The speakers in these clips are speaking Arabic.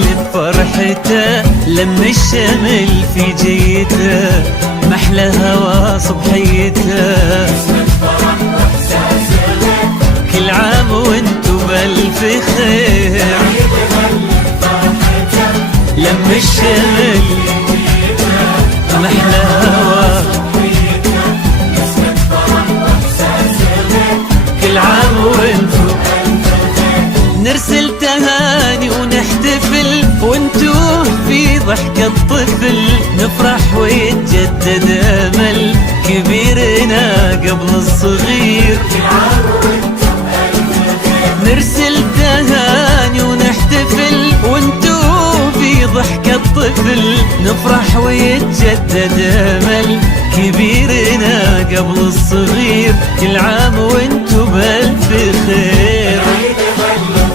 بفرحته، لم الشمل في جيته، محلى هوا صبحيته. كل عام وانتو بألف خير، لم الشمل محلى هوا، كل عام وانتو نرسل تهاني ونحتفل، وانتو في ضحكة طفل نفرح ويتجدد امل كبيرنا قبل الصغير. نرسل تهاني ونحتفل، وانتو في ضحكة طفل نفرح ويتجدد امل كبيرنا قبل الصغير. كل عام وانتو بألف خير.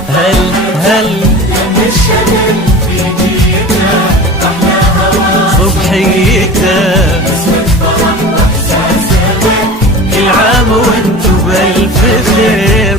هل هل الشمل في جيته، أحلى هوا صبحيته، فرح وإحساس أمان. كل عام وانتو بألف خير.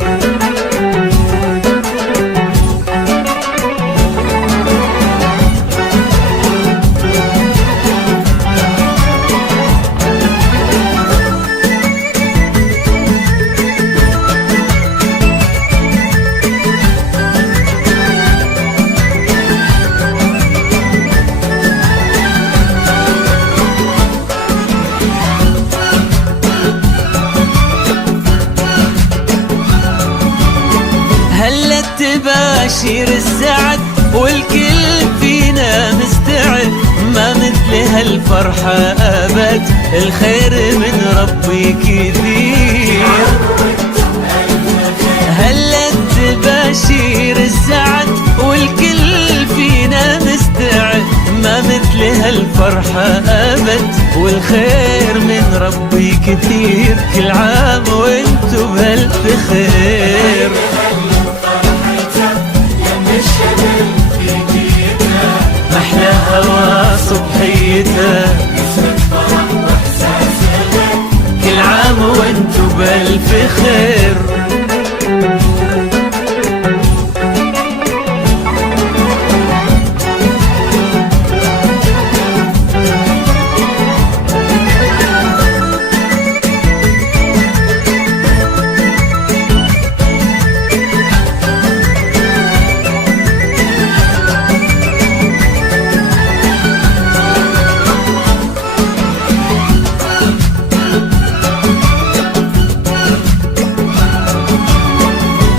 هلت تباشير السعد والكل فينا مستعد، ما مثل هالفرحة أبد، الخير من ربي كثير. هلت تباشير السعد والكل فينا مستعد، ما مثل هالفرحة أبد، والخير من ربي كثير. كل عام وانتو بألف خير. محلى هوا صبحيته، كل عام وانتو بألف خير.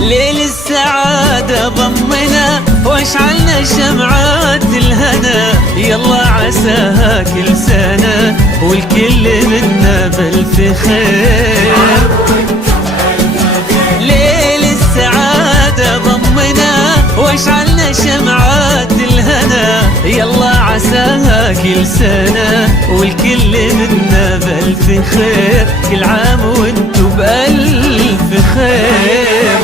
ليل السعادة ضمنا واشعلنا شمعات الهنا، يلا عساها كل سنة والكل منا بألف خير. ليل السعادة ضمنا واشعلنا شمعات الهنا، يلا عساها كل سنة والكل منا بألف خير. كل عام وانتو بألف خير.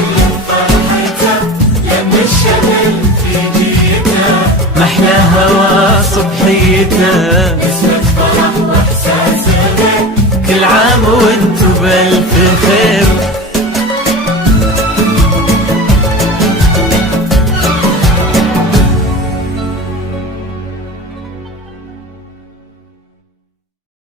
محلى هوا صبحيته، كل عام وانتو بألف خير.